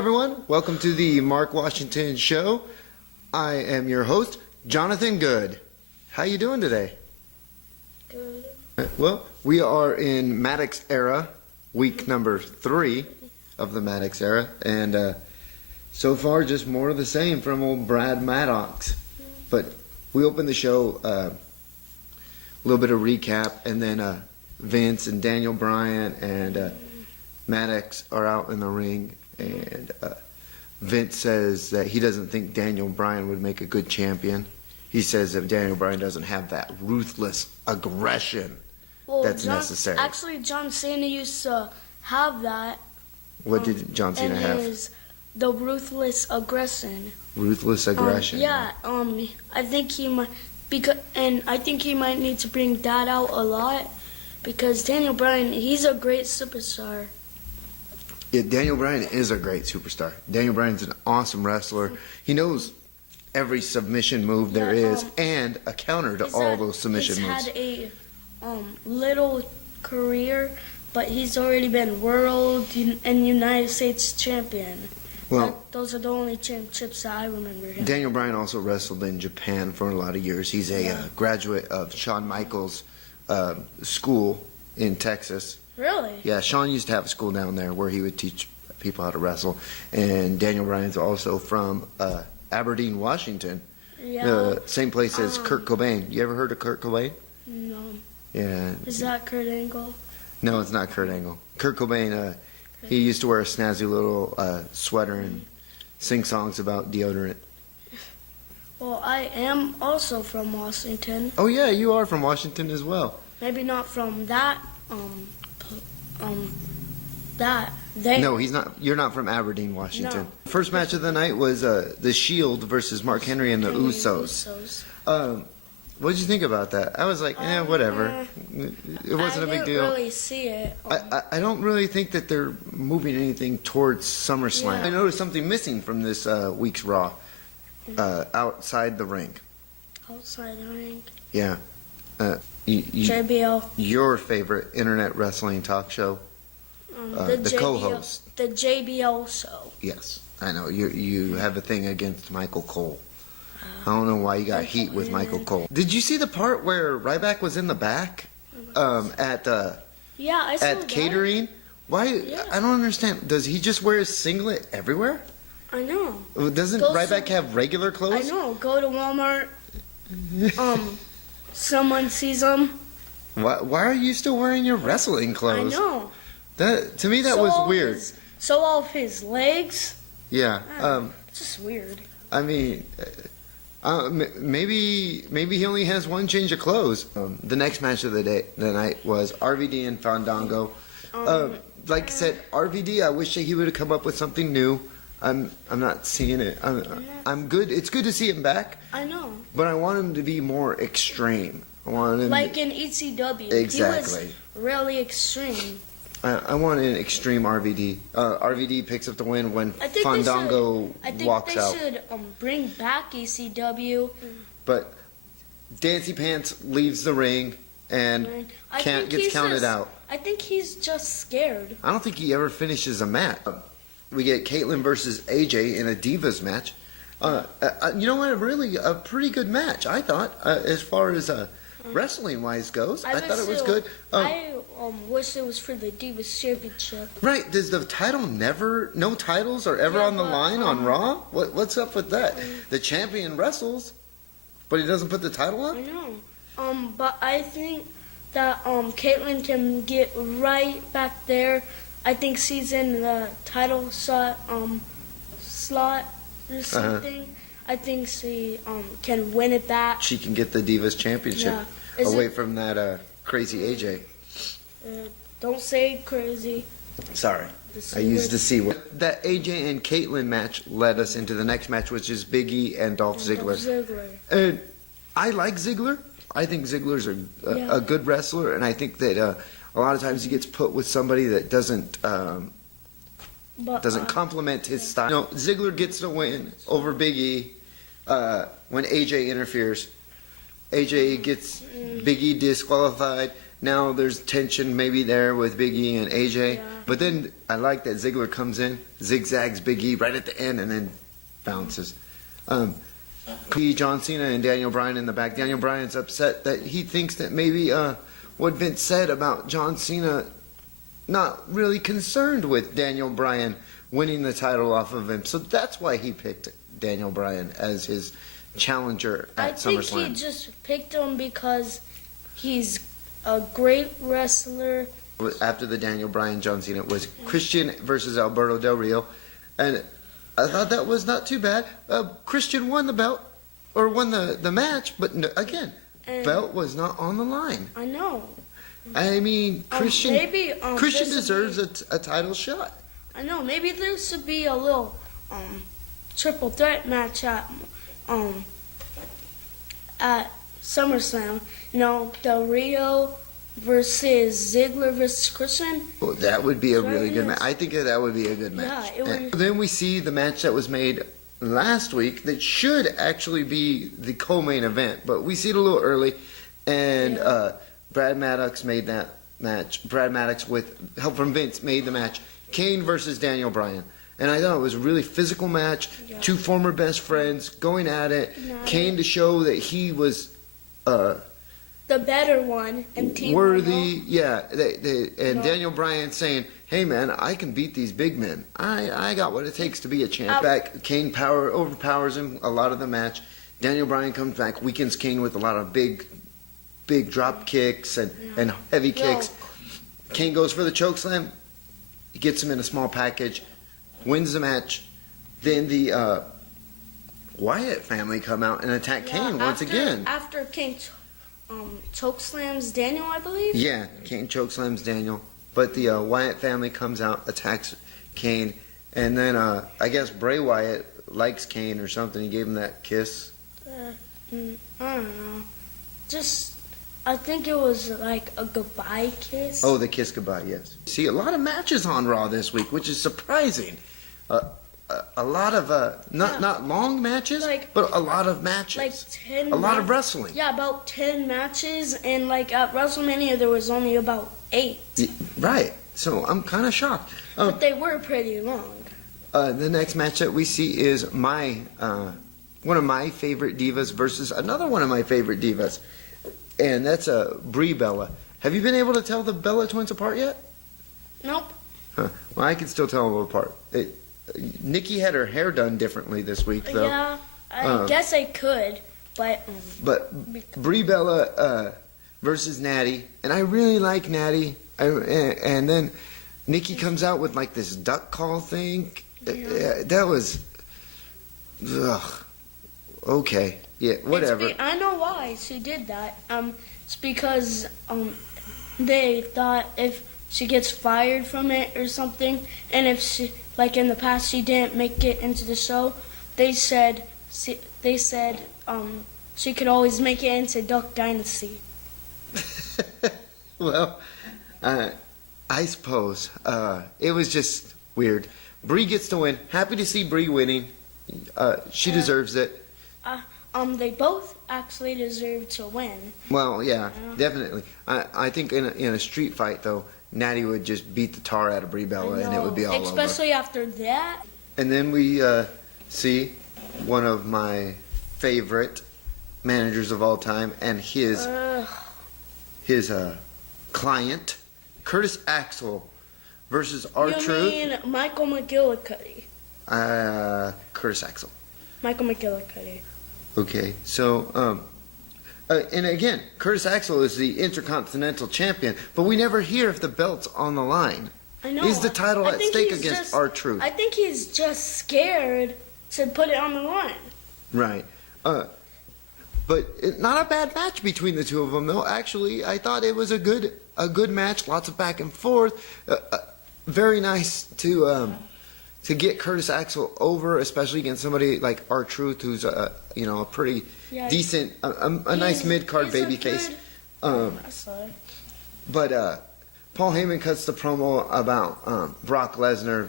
everyone. Welcome to the Mark Washington Show. I am your host, Jonathan Good. How you doing today? Good. Well, we are in Maddox era, week number 3 of the Maddox era, and so far just more of the same from old Brad Maddox. But we opened the show, a little bit of recap, and then Vince and Daniel Bryan and Maddox are out in the ring, and Vince says that he doesn't think Daniel Bryan would make a good champion. He says that Daniel Bryan doesn't have that ruthless aggression that's necessary. Actually, John Cena used to have that. What did John Cena have? The ruthless aggression. Ruthless aggression. I think he might I think he might need to bring that out a lot because Daniel Bryan, he's a great superstar. Yeah, Daniel Bryan is a great superstar. Daniel Bryan's an awesome wrestler. He knows every submission move there is and a counter to all those submission moves. He's had a little career, but he's already been world and United States champion. Well, those are the only championships that I remember him. Daniel Bryan also wrestled in Japan for a lot of years. He's a graduate of Shawn Michaels' school in Texas. Really? Yeah, Shawn used to have a school down there where he would teach people how to wrestle. And Daniel Bryan's also from Aberdeen, Washington. Yeah. Same place as Kurt Cobain. You ever heard of Kurt Cobain? No. Yeah. Is that Kurt Angle? No, it's not Kurt Angle. Kurt Cobain, he used to wear a snazzy little sweater and sing songs about deodorant. Well, I am also from Washington. Oh yeah, you are from Washington as well. Maybe not from that, No, he's not. You're not from Aberdeen, Washington. No. First match of the night was The Shield versus Mark Henry and the Usos. What did you think about that? I was like, whatever. It wasn't a big deal. I didn't really see it. I don't really think that they're moving anything towards SummerSlam. Yeah. I noticed something missing from this week's Raw. Outside the ring. Outside the ring? Yeah. JBL. Your favorite internet wrestling talk show. The co-host. The JBL show. Yes, I know. You have a thing against Michael Cole. I don't know why you got heat with Michael Cole. Did you see the part where Ryback was in the back at I saw at catering? Why? Yeah. I don't understand. Does he just wear his singlet everywhere? I know. Doesn't Ryback have regular clothes? I know. Go to Walmart. Someone sees him. Why are you still wearing your wrestling clothes? I know. To me that was weird. So all of his legs. Yeah. It's just weird. I mean, maybe he only has one change of clothes. The next match of the night was RVD and Fandango. Like I said, RVD. I wish that he would have come up with something new. I'm not seeing it. I'm good. It's good to see him back. I know. But I want him to be more extreme. I want him like in ECW. Exactly. He was really extreme. I want an extreme RVD. RVD picks up the win when Fandango walks out. I think they should bring back ECW. But Dancy Pants leaves the ring and gets counted out. I think he's just scared. I don't think he ever finishes a match. We get Caitlyn versus AJ in a Divas match. You know what? Really, a pretty good match, I thought, as far as wrestling-wise goes. I thought it was good. I wish it was for the Divas Championship. Right. Does the title no titles are ever on the line on Raw? What's up with that? The champion wrestles, but he doesn't put the title on? I know. But I think that Caitlyn can get right back there. I think she's in the title slot or something. I think she can win it back. She can get the Divas Championship away from that crazy AJ. Don't say crazy. Sorry. I used the C word. That AJ and Caitlyn match led us into the next match, which is Big E and Dolph Ziggler. And I like Ziggler. I think Ziggler's a good wrestler, and I think that a lot of times he gets put with somebody that doesn't complement his style. You know, Ziggler gets the win over Big E when AJ interferes. AJ gets Big E disqualified, now there's tension maybe there with Big E and AJ. Yeah. But then I like that Ziggler comes in, zigzags Big E right at the end, and then bounces. John Cena and Daniel Bryan in the back. Daniel Bryan's upset that he thinks that maybe what Vince said about John Cena, not really concerned with Daniel Bryan winning the title off of him. So that's why he picked Daniel Bryan as his challenger at SummerSlam. I think he just picked him because he's a great wrestler. After the Daniel Bryan John Cena was Christian versus Alberto Del Rio, and I thought that was not too bad. Christian won the belt, or won the match, but no, again, belt was not on the line. I know. I mean, Christian Christian this deserves a title shot. I know. Maybe this would be a little triple threat match at SummerSlam. Del Rio versus Ziggler versus Christian. Well, that would be a Very really good nice. match. I think that would be a good match. Yeah, it would. And then we see the match that was made last week that should actually be the co-main event, but we see it a little early, and Brad Maddox made that match. Brad Maddox, with help from Vince, made the match. Kane versus Daniel Bryan. And I thought it was a really physical match. Yeah. Two former best friends going at it. Kane to show that he was The better one and Team worthy. Yeah. No. Daniel Bryan saying, hey man, I can beat these big men. I got what it takes to be a champ. Back, Kane overpowers him a lot of the match. Daniel Bryan comes back, weakens Kane with a lot of big drop kicks and heavy kicks. Kane goes for the chokeslam. He gets him in a small package, wins the match. Then the Wyatt family come out and attack Kane once again. After Kane chokeslams Daniel, I believe. Yeah, Kane chokeslams Daniel. But the Wyatt family comes out, attacks Kane. And then I guess Bray Wyatt likes Kane or something. He gave him that kiss. I don't know. I think it was like a goodbye kiss. Oh, the kiss goodbye, yes. See, a lot of matches on Raw this week, which is surprising. A lot of, not long matches, but a lot of matches. Like 10. A lot of wrestling. Yeah, about 10 matches, and like at WrestleMania there was only about 8. Right. So I'm kind of shocked. But they were pretty long. The next match that we see is one of my favorite divas versus another one of my favorite divas. And that's Brie Bella. Have you been able to tell the Bella twins apart yet? Nope. Huh. Well, I can still tell them apart. Nikki had her hair done differently this week, though. Yeah, I guess I could, but... But Brie Bella versus Natty, and I really like Natty. And then Nikki comes out with like this duck call thing. Yeah. That was... Ugh. Okay. Yeah, whatever. I know why she did that. It's because they thought if she gets fired from it or something, and if she, like in the past, she didn't make it into the show, they said she could always make it into Duck Dynasty. Well, I suppose it was just weird. Brie gets to win. Happy to see Brie winning. She deserves it. They both actually deserve to win. Well, yeah, definitely. I think in a street fight, though, Natty would just beat the tar out of Brie Bella, and it would be all over. Especially after that. And then we see one of my favorite managers of all time and his client, Curtis Axel, versus R-Truth. You mean Michael McGillicuddy? Curtis Axel. Michael McGillicuddy. Okay, so, and again, Curtis Axel is the Intercontinental Champion, but we never hear if the belt's on the line. I know. Is the title at stake against just, R-Truth? I think he's just scared to put it on the line. Right. But not a bad match between the two of them, though. Actually, I thought it was a good match. Lots of back and forth. Very nice to get Curtis Axel over, especially against somebody like R-Truth, who's a pretty decent, a nice mid-card babyface. But Paul Heyman cuts the promo about Brock Lesnar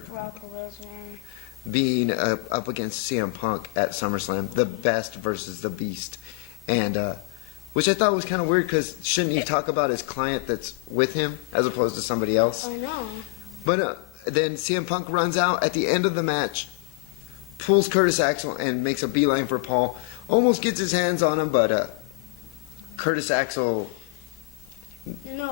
being up against CM Punk at SummerSlam, the best versus the beast. And which I thought was kind of weird because shouldn't he talk about his client that's with him as opposed to somebody else? I know. But then CM Punk runs out at the end of the match, pulls Curtis Axel and makes a beeline for Paul. Almost gets his hands on him, but Curtis Axel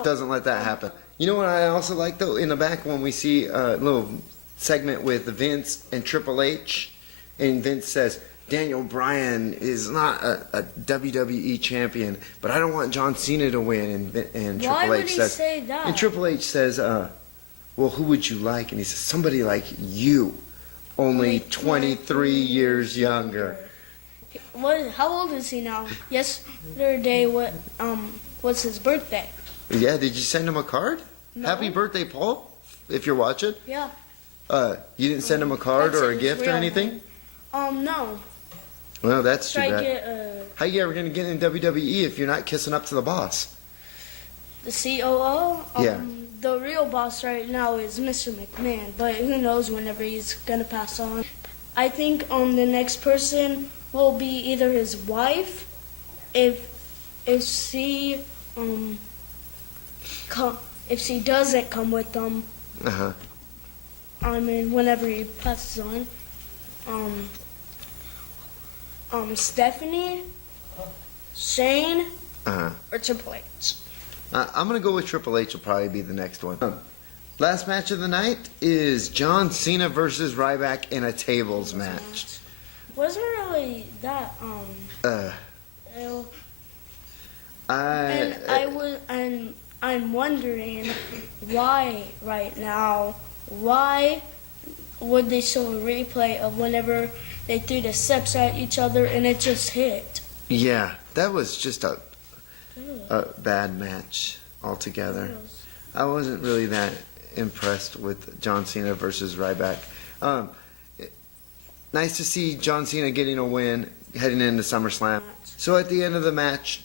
doesn't let that happen. You know what I also like, though? In the back when we see a little segment with Vince and Triple H, and Vince says, Daniel Bryan is not a WWE champion, but I don't want John Cena to win. And Why Triple would H he says, say that? and Triple H says, well, who would you like? And he says, somebody like you, only 23 years younger. How old is he now? Yesterday, what's his birthday? Yeah, did you send him a card? No. Happy birthday, Paul, if you're watching. Yeah. You didn't send him a card That's or a his gift or real anything? name. No. Well, that's too Should I bad. get How you ever going to get in WWE if you're not kissing up to the boss? the COO? Yeah. The real boss right now is Mr. McMahon, but who knows whenever he's gonna pass on. I think the next person will be either his wife, if she if she doesn't come with them. Uh-huh. I mean, whenever he passes on. Stephanie, Shane, Uh-huh. or Triple H. I'm going to go with Triple H will probably be the next one. Last match of the night is John Cena versus Ryback in a tables match. Wasn't really that Uh, and I'm wondering why right now. Why would they show a replay of whenever they threw the steps at each other and it just hit? yeah, that was just a bad match altogether. I wasn't really that impressed with John Cena versus Ryback. Nice to see John Cena getting a win heading into SummerSlam. So at the end of the match,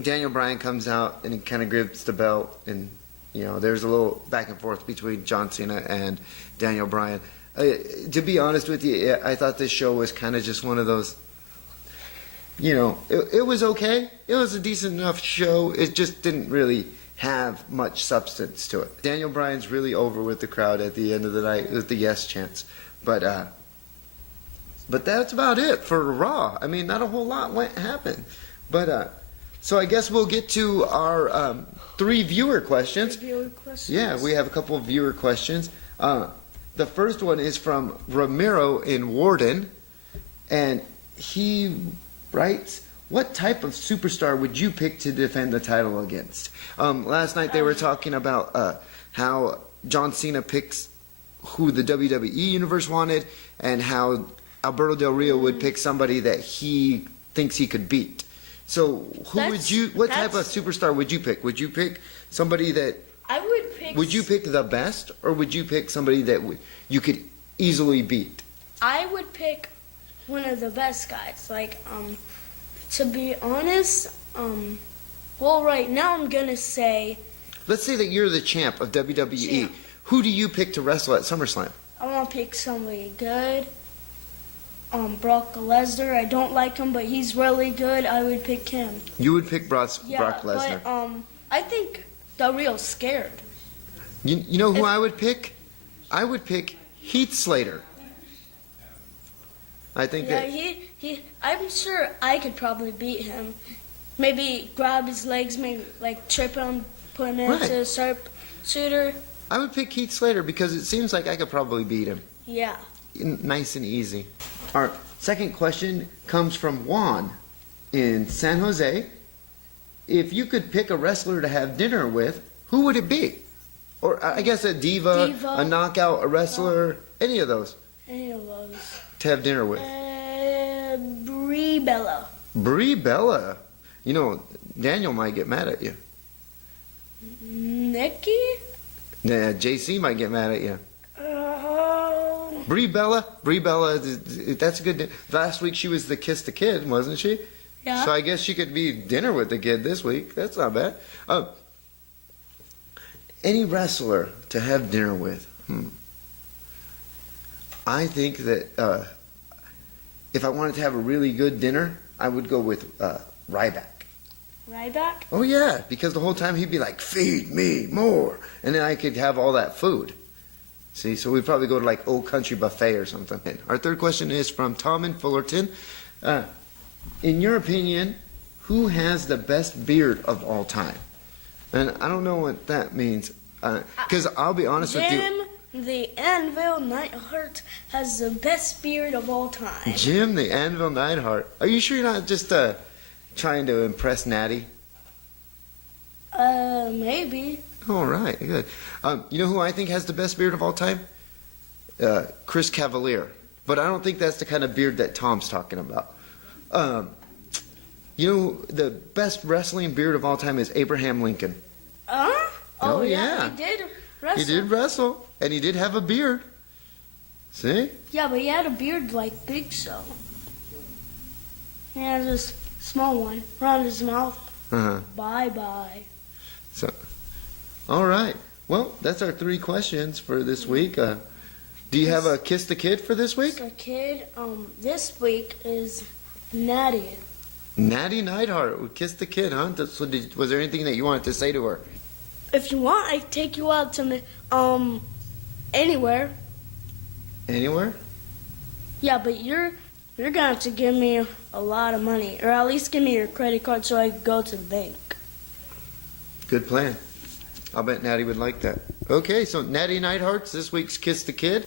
Daniel Bryan comes out and he kind of grips the belt, and there's a little back and forth between John Cena and Daniel Bryan. To be honest with you, I thought this show was kind of just one of those. It was okay. It was a decent enough show. It just didn't really have much substance to it. Daniel Bryan's really over with the crowd at the end of the night with the yes chants. But that's about it for Raw. I mean, not a whole lot happened. But so I guess we'll get to our 3 viewer questions. Yeah, we have a couple of viewer questions. The first one is from Ramiro in Warden, and he writes, what type of superstar would you pick to defend the title against? Last night they were talking about how John Cena picks who the WWE Universe wanted, and how Alberto Del Rio would pick somebody that he thinks he could beat. So what type of superstar would you pick? Would you pick somebody that I would pick. Would you pick the best, or would you pick somebody that you could easily beat? I would pick one of the best guys. To be honest, well, right now I'm gonna say. Let's say that you're the champ of WWE. Champ. Who do you pick to wrestle at SummerSlam? I want to pick somebody good. Brock Lesnar. I don't like him, but he's really good. I would pick him. You would pick Brock Lesnar. But I think Del Rio's scared. You know who I would pick? I would pick Heath Slater. I think that I'm sure I could probably beat him. Maybe grab his legs, maybe trip him, put him into a sharpshooter. I would pick Heath Slater because it seems like I could probably beat him. Yeah. Nice and easy. Our second question comes from Juan in San Jose. If you could pick a wrestler to have dinner with, who would it be? Or I guess a diva, a knockout, a wrestler, any of those. Any of those. To have dinner with. Brie Bella. Brie Bella. Daniel might get mad at you. Nikki? Yeah, JC might get mad at you. Brie Bella, that's a good. Last week she was the Kiss the Kid, wasn't she? Yeah. So I guess she could be dinner with the kid this week. That's not bad. Any wrestler to have dinner with? I think that if I wanted to have a really good dinner, I would go with Ryback. Ryback? Oh yeah, because the whole time he'd be like, "Feed me more," and then I could have all that food. See, so we'd probably go to like Old Country Buffet or something. Our third question is from Tom in Fullerton. In your opinion, who has the best beard of all time? And I don't know what that means, because I'll be honest with you. Jim the Anvil Neidhart has the best beard of all time. Jim the Anvil Neidhart. Are you sure you're not just trying to impress Natty? Maybe. All right, good. You know who I think has the best beard of all time? Chris Cavalier. But I don't think that's the kind of beard that Tom's talking about. You know, the best wrestling beard of all time is Abraham Lincoln. Oh yeah, he did wrestle. He did wrestle, and he did have a beard. See? Yeah, but he had a beard like Big Show. He had this small one around his mouth. Bye-bye. So, all right. Well, that's our 3 questions for this week. Do you have a Kiss the Kid for this week? The kid, this week is Natty. Natty Neidhart would kiss the kid, huh? So was there anything that you wanted to say to her? If you want, I take you out to anywhere. Anywhere? Yeah, but you're gonna have to give me a lot of money, or at least give me your credit card so I can go to the bank. Good plan. I'll bet Natty would like that. Okay, so Natty Neidhart's this week's Kiss the Kid.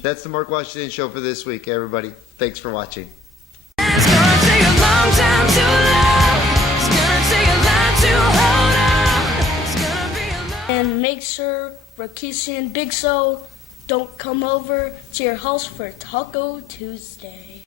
That's the Mark Washington Show for this week, everybody. Thanks for watching. It's gonna take a long time to love. It's gonna take a lot to hold on. It's gonna be a long. And make sure Rikishi and Big So don't come over to your house for Taco Tuesday.